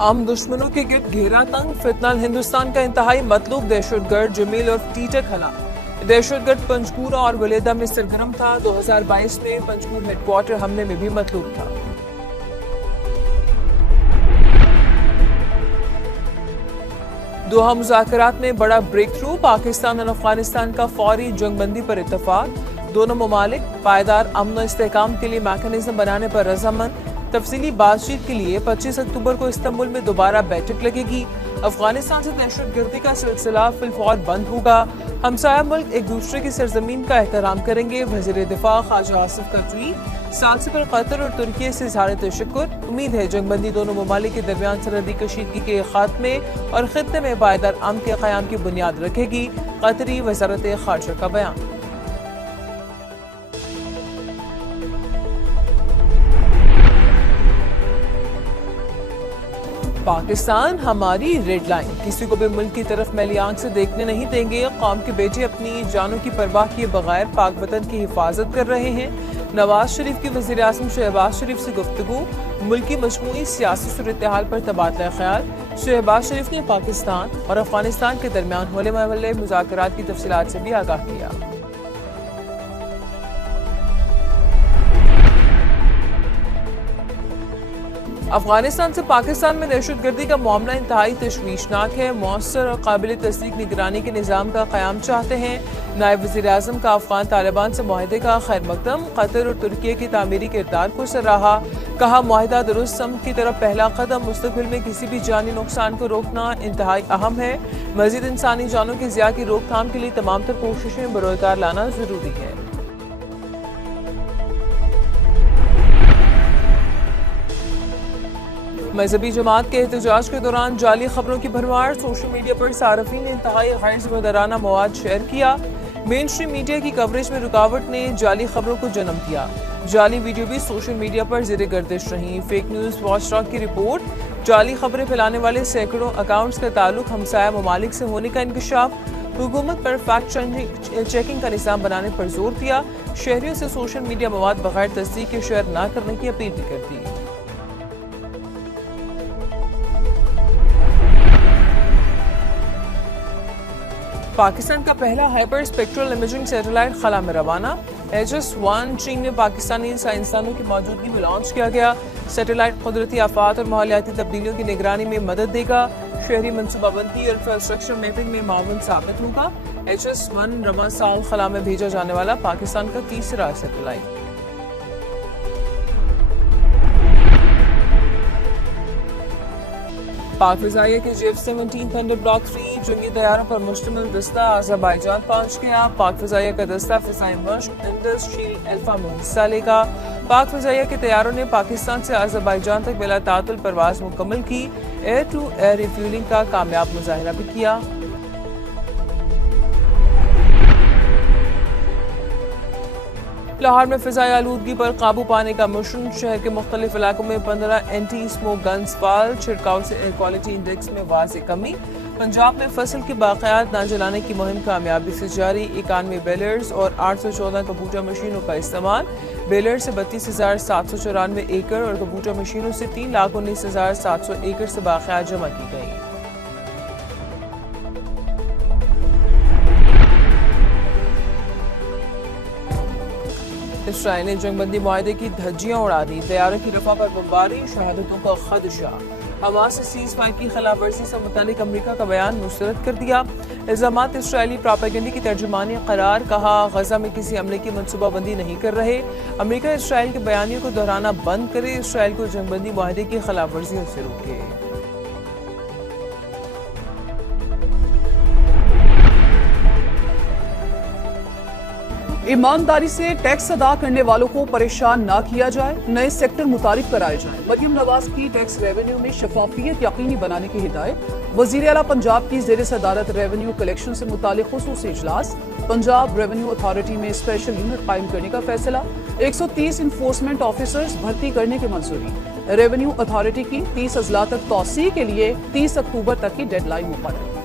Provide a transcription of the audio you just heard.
आम दुश्मनों के गिर्द घेरा तंग, फितनाल हिंदुस्तान का इंतहाई मतलूब दहशतगर्द जमील और टीटक हला। दहशतगर्द पंचकूला और वलेदा में सरगर्म था। 2022 में पंचकूल हेडक्वार्टर हमले में भी मतलूब था। दोहा मुज़ाकरात में बड़ा ब्रेक थ्रू, पाकिस्तान और अफगानिस्तान का फौरी जंगबंदी पर इत्तफाक। दोनों ममालिक पायदार अमन इस्तेहकाम के लिए मैकेनिज्म बनाने पर रजामंद। तफसीली बातचीत के लिए 25 अक्टूबर को इस्तांबुल में दोबारा बैठक लगेगी। अफगानिस्तान से दहशतगर्दी का सिलसिला फिलफौर बंद होगा। हमसाया मुल्क एक दूसरे की सरजमीन का एहतराम करेंगे। वज़ीर दिफा ख्वाजा आसिफ का ट्वीट। सालसे पर कतर और तुर्की से इज़हार तशक्कुर। उम्मीद है जंगबंदी दोनों ममालिक के दरमियान सरहदी कशीदगी के खात्मे और खित्ते में पायदार अमन के क़याम की बुनियाद रखेगी। कतरी वज़ारत ख़ारजा का बयान। पाकिस्तान हमारी रेड लाइन, किसी को भी मुल्क की तरफ मैली आंख से देखने नहीं देंगे। कौम के बेटे अपनी जानों की परवाह किए बगैर पाक वतन की हिफाजत कर रहे हैं। नवाज शरीफ की वज़ीर आज़म शहबाज शरीफ से गुफ्तगू। मुल्क की मजमूई सियासी सूरत-ए-हाल पर तबादला ख्याल। शहबाज शरीफ ने पाकिस्तान और अफगानिस्तान के दरमियान होने वाले मुज़ाकरात की तफसीलात से भी आगाह किया। अफगानिस्तान से पाकिस्तान में दहशतगर्दी का मामला इंतहाई तशवीशनाक है। मौसर और काबिल तस्दीक निगरानी के निज़ाम का क़याम चाहते हैं। नायब वज़ीर आज़म का अफगान तालिबान से मुआहदे का खैर मकदम। कतर और तुर्की की तामीरी किरदार को सराहा। कहा मुआहदा दुरुस्त समत की तरफ पहला कदम। मुस्तक़बिल में किसी भी जानी नुकसान को रोकना इंतहाई अहम है। मज़ीद इंसानी जानों की ज़िया की रोकथाम के लिए तमाम तर कोशिशें बरोकार लाना ज़रूरी है। मजहबी जमात के एहतजाज के दौरान जाली खबरों की भरमार। सोशल मीडिया पर सार्फिन ने इंतहाई गैर जिम्मेदाराना मवाद शेयर किया। मेन स्ट्रीम मीडिया की कवरेज में रुकावट ने जाली खबरों को जन्म दिया। जाली वीडियो भी सोशल मीडिया पर ज़ेरे गर्दिश रही। फेक न्यूज़ वॉचडॉग की रिपोर्ट। जाली खबरें फैलाने वाले सैकड़ों अकाउंट्स का ताल्लुक हमसाया ममालिक से होने का इंकशाफ। हुकूमत पर फैक्ट चेकिंग का निज़ाम बनाने पर जोर दिया। शहरियों से सोशल मीडिया मवाद बगैर तस्दीक के शेयर न करने की अपील भी कर दी। पाकिस्तान का पहला हाइपर स्पेक्ट्रल इमेजिंग सैटेलाइट खला में रवाना। HS-1 चीन में पाकिस्तानी साइंसदानों की मौजूदगी में लॉन्च किया गया। सैटेलाइट कुदरती आफात और माहौलियाती तब्दीलियों की निगरानी में मदद देगा। शहरी मनसूबाबंदी और इंफ्रास्ट्रक्चर मैपिंग में मावन साबित होगा। HS-1 रवा साल खला में भेजा जाने वाला पाकिस्तान का तीसरा सैटेलाइट। पाक फिजाइया के J-17 थंडर ब्लॉक 3 जंगी तैयारों पर मुश्तमिल दस्ता अज़रबैजान पहुंच गया। पाक फिजाइया का दस्ता फिजाई मश्क इंडस शील्ड अल्फा में हिस्सा लेगा। पाक फिजाइया के तैयारों ने पाकिस्तान से अज़रबैजान तक बिला तातुल परवाज मुकम्मल की। एयर टू एयर रिफ्यूलिंग का कामयाब मुजाहिरा भी किया। लाहौर में फिजाई आलूदगी पर काबू पाने का मिशन। शहर के मुख्तलिफ इलाकों में 15 एंटी स्मोक गन्स फाल। छिड़काव से एयर क्वालिटी इंडेक्स में वाज़ेह कमी। पंजाब में फसल की बाक़ियात न जलाने की मुहिम कामयाबी से जारी। 91 बेलर्स और 814 कबूटा मशीनों का इस्तेमाल। बेलर से 32,794 एकड़ और कबूटा मशीनों से 3,19,700 एकड़ से बाक़ियात जमा की गई। इसराइल ने जंगबंदी मुआहदे की धज्जियां उड़ा दी। तैयारों की रफा पर बमबारी। शहादतों का खदशा। हमास से सीज फायर की खिलाफ वर्जी से मुतालिक अमरीका का बयान मुस्तरद कर दिया। इल्जामात इसराइली प्रोपेगेंडा की तर्जुमानी करार। कहा गजा में किसी हमले की मनसूबाबंदी नहीं कर रहे। अमरीका इसराइल के बयानियों को दोहराना बंद करे। इसराइल को जंगबंदी मुआहदे की खिलाफ वर्जियों से रोके। ईमानदारी से टैक्स अदा करने वालों को परेशान ना किया जाए। नए सेक्टर मुतारिफ कराए जाए। मरियम नवाज की टैक्स रेवेन्यू में शफाफियत यकीनी बनाने की हिदायत। वजीर आला पंजाब की ज़ेर सदारत रेवेन्यू कलेक्शन से मुतालिक खुसूसी इजलास। पंजाब रेवेन्यू अथॉरिटी में स्पेशल यूनिट कायम करने का फैसला। 130 इन्फोर्समेंट ऑफिसर्स भर्ती करने की मंजूरी। रेवेन्यू अथॉरिटी की 30 अजला तक तौसी के लिए 30 अक्टूबर तक की डेडलाइन मुकर्रर।